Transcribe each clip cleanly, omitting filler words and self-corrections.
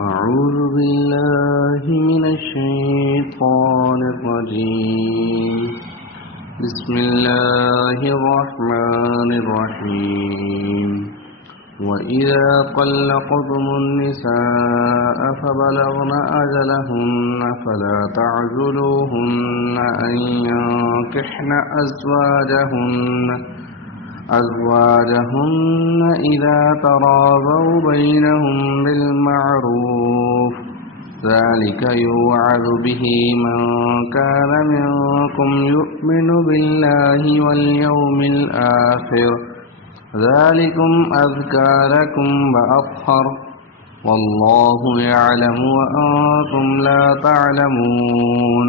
أعوذ بالله من الشيطان الرجيم. بسم الله الرحمن الرحيم. وإذا طلقتم النساء فبلغن أجلهن فلا تعزلوهن أن ينكحن أزواجهن إذا تراضوا بينهم بالمعروف، ذلك يوعظ به من كان منكم يؤمن بالله واليوم الآخر، ذلكم أزكى لكم وأطهر، والله يعلم وأنتم لا تعلمون.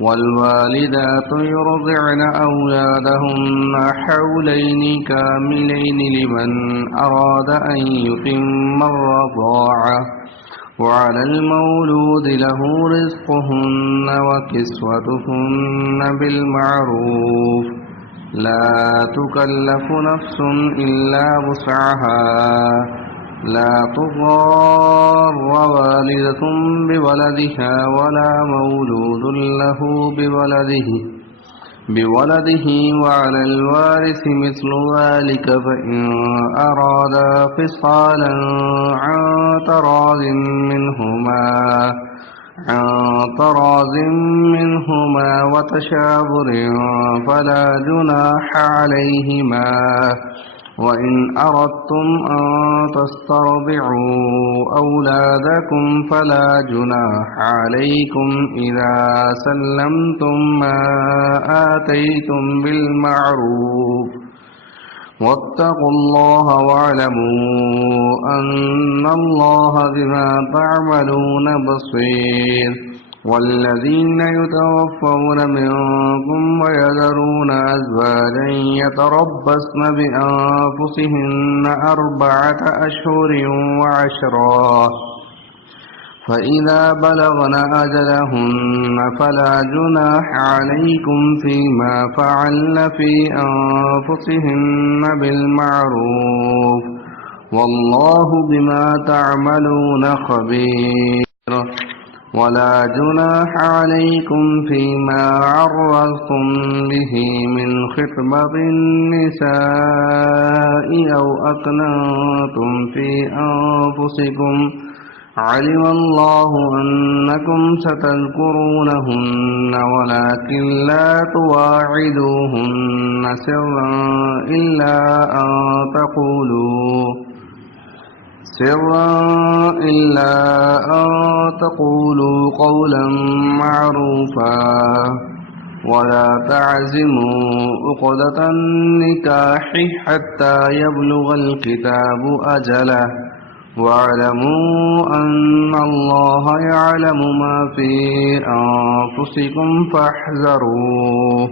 والوالدات يرضعن أولادهن حولين كاملين لمن أراد أن يتم الرضاعة، وعلى المولود له رزقهن وكسوتهن بالمعروف، لا تكلف نفس إلا وسعها، لا تضار والدة بولدها ولا مولود له بولده، وعلى الوارث مثل ذلك، فإن أرادا فصالا عن تراض منهما وتشاور فلا جناح عليهما. وإن أردتم أن تسترضعوا أولادكم فلا جناح عليكم إذا سلمتم ما آتيتم بالمعروف، واتقوا الله واعلموا أن الله بما تعملون بصير. والذين يتوفون منكم ويذرون أزواجا يتربصن بأنفسهن 4 أشهر وعشرا، فإذا بلغن أجلهن فلا جناح عليكم فيما فعلن في أنفسهن بالمعروف، والله بما تعملون خبير. ولا جناح عليكم فيما عرضتم به من خطبة النساء أو أكننتم في أنفسكم، علم الله أنكم ستذكرونهن ولكن لا تواعدوهن سرا إلا أن تقولوا قولا معروفا، ولا تعزموا عقدة النكاح حتى يبلغ الكتاب أجله، واعلموا أن الله يعلم ما في أنفسكم فاحذروه،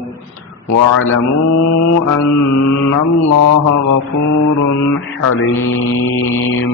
واعلموا أن الله غفور حليم.